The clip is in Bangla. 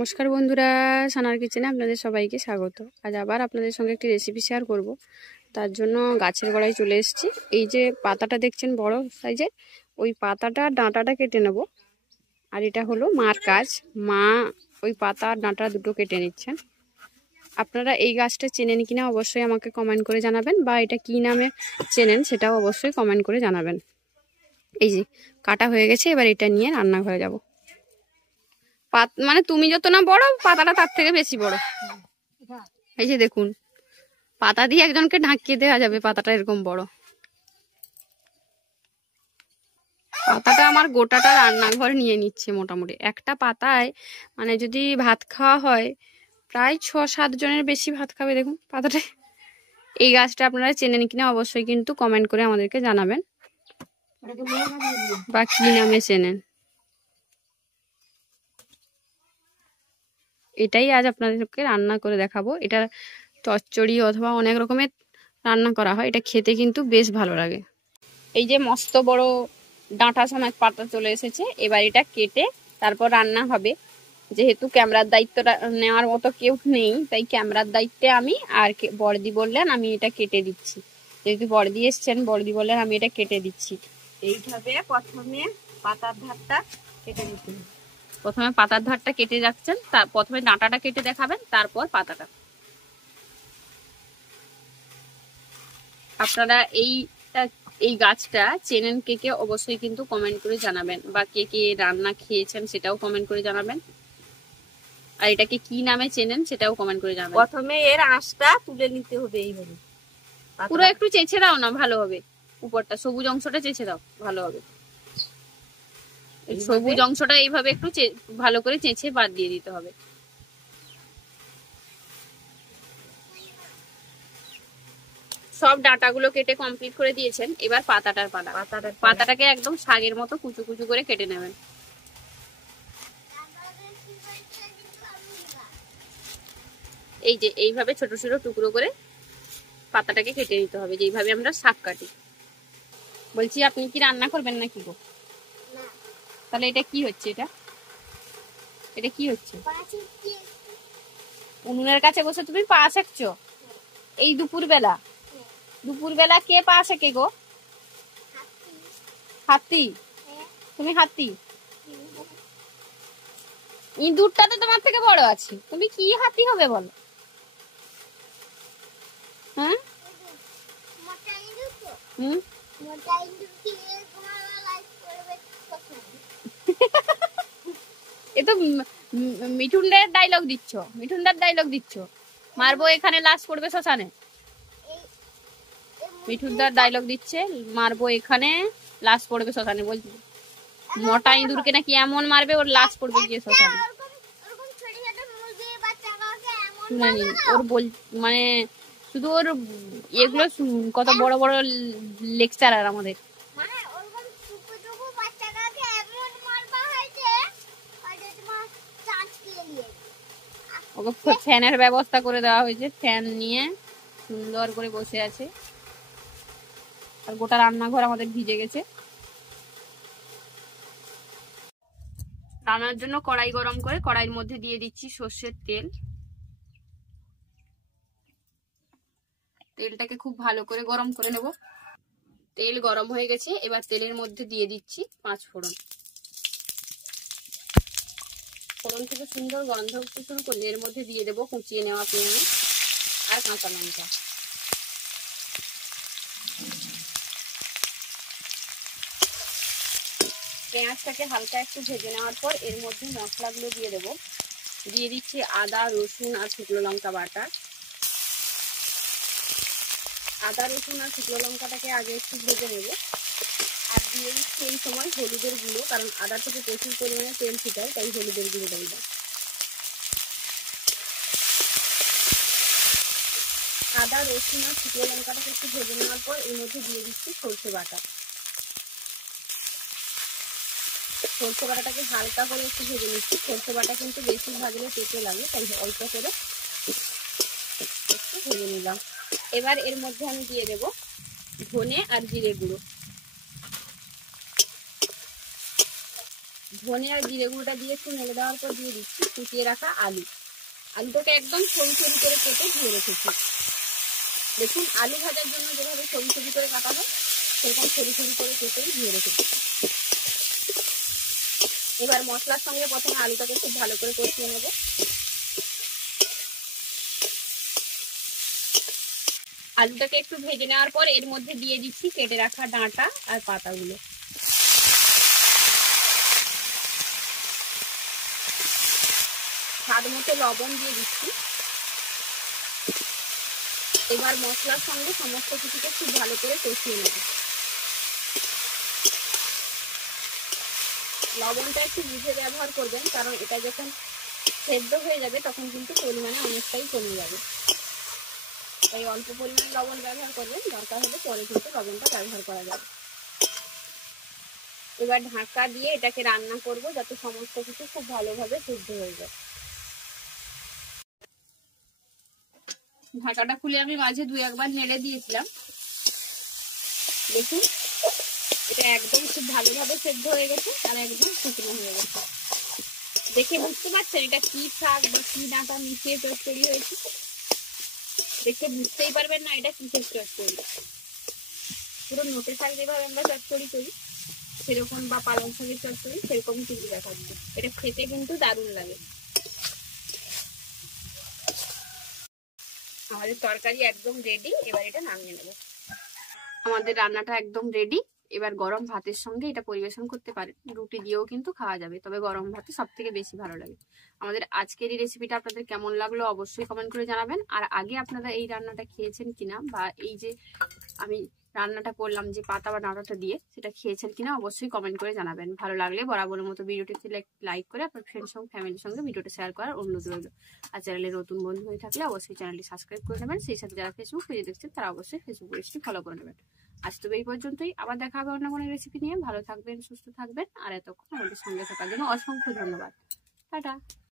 নমস্কার বন্ধুরা, সানার কিচেনে আপনাদের সবাইকে স্বাগত। আজ আবার আপনাদের সঙ্গে একটি রেসিপি শেয়ার করব। তার জন্য গাছের গোড়ায় চলে এসেছি। এই যে পাতাটা দেখছেন বড় সাইজের, ওই পাতাটা ডাঁটাটা কেটে নেব। আর এটা হলো মার কাজ, মা ওই পাতা আর ডাঁটা দুটো কেটে নিচ্ছেন। আপনারা এই গাছটা চেনেন কিনা অবশ্যই আমাকে কমেন্ট করে জানাবেন, বা এটা কি নামে চেনেন সেটাও অবশ্যই কমেন্ট করে জানাবেন। এই যে কাটা হয়ে গেছে, এবার এটা নিয়ে রান্নাঘরে যাব। মানে তুমি যত না বড়, পাতাটা তার থেকে বেশি বড়। এই যে দেখুন, পাতা দিয়ে একজনকে ঢাকিয়ে দেওয়া যাবে, পাতাটা এরকম বড়। পাতাটা আমার গোটাটা রান্নাঘরে নিয়ে নিচ্ছে মোটামুটি। একটা পাতায় মানে যদি ভাত খাওয়া হয়, প্রায় 6-7 জনের বেশি ভাত খাবে। দেখুন পাতাটা। এই গাছটা আপনারা চেনেন কিনা অবশ্যই কিন্তু কমেন্ট করে আমাদেরকে জানাবেন, বা কি নামে চেনেন। এটাই আজ আপনাদেরকে রান্না করে দেখাবো। এটা চচ্চড়ি অথবা অনেক রকমের রান্না করা হয়, এটা খেতে কিন্তু বেশ ভালো লাগে। এই যে মস্ত বড় ডাঁটা সমেত পাতা চলে এসেছে। এবার এটা কেটে তারপর রান্না হবে। যেহেতু ক্যামেরার দায়িত্বটা নেওয়ার মতো কেউ নেই, তাই ক্যামেরার দায়িত্বে আমি, আর বড়দি বললেন আমি এটা কেটে দিচ্ছি। যেহেতু বড়দি এসছেন, বড়দি বললেন আমি এটা কেটে দিচ্ছি। এইভাবে প্রথমে পাতার ধারটা কেটে নিতে হবে। প্রথমে পাতার ধারটা কেটে যাচ্ছেন, প্রথমে ডাঁটাটা কেটে দেখাবেন, তারপর পাতাটা। আপনারা এই গাছটা চেনেন কে কে অবশ্যই কিন্তু কমেন্ট করে জানাবেন, বা কে কে রান্না খেয়েছেন সেটাও কমেন্ট করে জানাবেন। আর এটাকে কি নামে চেনেন সেটাও কমেন্ট করে জানাবেন। প্রথমে এর আঁশটা তুলে নিতে হবে। এইভাবে পুরো একটু চেঁচে দাও না, ভালো হবে। উপরটা সবুজ অংশটা চেঁচে দাও, ভালো হবে। সবুজ অংশটা এইভাবে একটু ভালো করে চেঁচে বাদ দিয়ে দিতে হবে। সব ডাঁটাগুলো কেটে কমপ্লিট করে দিয়েছেন। এবার পাতাটার পালা। পাতাটাকে একদম শাকের মতো কুচু কুচু করে কেটে নেবেন। এই যে এইভাবে ছোট ছোট টুকরো করে পাতাটাকে কেটে নিতে হবে, যেইভাবে আমরা শাক কাটি। বলছি আপনি কি রান্না করবেন নাকি গো? তাহলে এটা কি হচ্ছে? এটা কি হচ্ছে? উনুনের কাছে বসে তুমি পা শেখছো এই দুপুরবেলা? দুপুরবেলা কে পা শেখে গো? হাতি? তুমি হাতি? ইঁদুরটা তো তোমার থেকে বড় আছে, তুমি কি হাতি হবে বলো? হ্যাঁ, এ তো মিঠুনদার ডায়লগ দিচ্ছ। মারবো এখানে, লাশ পড়বে শ্মশানে। মিঠুনদার ডায়লগ দিচ্ছে, মারবো এখানে, লাশ পড়বে শ্মশানে। বলছি মোটা ইঁদুরকে নাকি এমন মারবে ওর লাশ পড়বে গিয়ে শ্মশানে। শুনে নিন, ওর মানে শুধু ওর এগুলো কত বড় বড় লেকচারার আমাদের। ওকে ফ্যানের ব্যবস্থা করে দেওয়া হয়েছে, ফ্যান নিয়ে সুন্দর করে বসে আছে। আর গোটা রান্নাঘর আমাদের ভিজে গেছে। রান্নার জন্য কড়াই গরম করে কড়াইয়ের মধ্যে দিয়ে দিচ্ছি সর্ষের তেল। তেলটাকে খুব ভালো করে গরম করে নেব। তেল গরম হয়ে গেছে, এবার তেলের মধ্যে দিয়ে দিচ্ছি 5 ফোড়ন। ফোড়ন থেকে সুন্দর গন্ধ উঠতে শুরু করলে এর মধ্যে দিয়ে দেবো কুচিয়ে নেওয়া পেঁয়াজ আর কাঁচা লঙ্কা। পেঁয়াজটাকে হালকা একটু ভেজে নেওয়ার পর এর মধ্যে মশলাগুলো দিয়ে দেবো। দিয়ে দিচ্ছি আদা, রসুন আর শুকনো লঙ্কা বাটা। আদা, রসুন আর শুকনো লঙ্কাটাকে আগে একটু ভেজে নেব। আর দিয়ে দিচ্ছি এই সময় হলুদের গুঁড়ো, কারণ আদা থেকে প্রচুর পরিমাণে তেল ছিটায়, তাই হলুদের গুঁড়ো দেব। আদা, রসুন আর শুকনো লঙ্কাটাকে একটু ভেজে নেওয়ার পর এর মধ্যে দিয়ে দিচ্ছি সরষে বাটা। সরষে বাটাটাকে হালকা করে একটু ভেজে নিচ্ছি। সরষে বাটা কিন্তু বেশি ভাজলে তেতে লাগে, তাই অল্প করে একটু ভেজে নিলাম। এবার এর মধ্যে আমি দিয়ে দেব ধনে আর জিরে গুঁড়ো। ধনে আর জিরে গুঁড়োটা দিয়ে একটু নেড়ে দেওয়ার পর দিয়ে দিচ্ছি কুচিয়ে রাখা আলু। আলুটাকে একদম সরু সরু করে কেটে ধুয়ে রেখেছি। দেখুন আলু ভাজার জন্য যেভাবে সরু সরু করে কাটা হয় সেরকম সরু সরু করে কেটেই ধুয়ে রেখেছি। এবার মশলার সঙ্গে প্রথমে আলুটাকে খুব ভালো করে কষিয়ে নেব। আলুটাকে একটু ভেজে নেওয়ার পর এর মধ্যে দিয়ে দিচ্ছি কেটে রাখা ডাঁটা আর পাতাগুলো। স্বাদ মতো লবণ দিয়ে দিচ্ছি। এবার মশলার সঙ্গে সমস্ত কিছুকে খুব ভালো করে কষিয়ে নেব। লবণটা একটু বুঝে ব্যবহার করবেন, কারণ এটা যখন সেদ্ধ হয়ে যাবে তখন কিন্তু পরিমাণে অনেকটাই কমে যাবে। তাই অল্প পরিমাণে লবণ ব্যবহার করবেন, দরকার হলে পরে কিন্তু লবণটা ব্যবহার করা যাবে। এবার ঢাকা দিয়ে এটাকে রান্না করব যাতে সমস্ত কিছু খুব ভালোভাবে সিদ্ধ হয়ে যায়। ঢাকাটা খুলে আমি মাঝে 2-1 বার নেড়ে দিয়েছিলাম। দেখুন এটা একদম খুব ভালোভাবে সেদ্ধ হয়ে গেছে আর একদম শুকনো হয়ে গেছে। দেখে বুঝতে পারছেন এটা কি শাক বা কি ডাঁটা মিশিয়ে চচ্চড়ি হয়েছে? দেখে বুঝতেই পারবেন না এটা কিসের চচ্চড়ি। পুরো নোটে শাক যেভাবে আমরা চচ্চড়ি করি সেরকম, বা পালং শাকের চচ্চড়ি সেরকমই কিন্তু দেখাচ্ছে। এটা খেতে কিন্তু দারুণ লাগে। আমাদের তরকারি একদম রেডি, এবার এটা নামিয়ে নেব। আমাদের রান্নাটা একদম রেডি। এবার গরম ভাতের সঙ্গে এটা পরিবেশন করতে পারেন, রুটি দিয়েও কিন্তু খাওয়া যাবে, তবে গরম ভাতে সব থেকে বেশি ভালো লাগে। আমাদের আজকের এই রেসিপিটা আপনাদের কেমন লাগলো অবশ্যই কমেন্ট করে জানাবেন। আর আগে আপনারা এই রান্নাটা খেয়েছেন কিনা, বা এই যে আমি রান্নাটা করলাম যে পাতা বা ডাঁটাটা দিয়ে, সেটা খেয়েছেন কিনা অবশ্যই কমেন্ট করে জানাবেন। ভালো লাগলে বরাবরের মতো ভিডিওটিতে লাইক করে আপনার ফ্রেন্ড সঙ্গে ফ্যামিলির সঙ্গে ভিডিওটা শেয়ার করার অনুরোধ রইল। আর চ্যানেলে নতুন বন্ধু হয়ে থাকলে অবশ্যই চ্যানেলটি সাবস্ক্রাইব করে নেবেন। সেই সাথে যারা ফেসবুক পেজে দেখছেন তারা অবশ্যই ফেসবুক পেজটি ফলো করে নেবেন। আজ তবে এই পর্যন্তই, আবার দেখা হবে অন্য কোনো রেসিপি নিয়ে। ভালো থাকবেন, সুস্থ থাকবেন, আর এতক্ষণ আমাদের সঙ্গে থাকার জন্য অসংখ্য ধন্যবাদ। টাটা।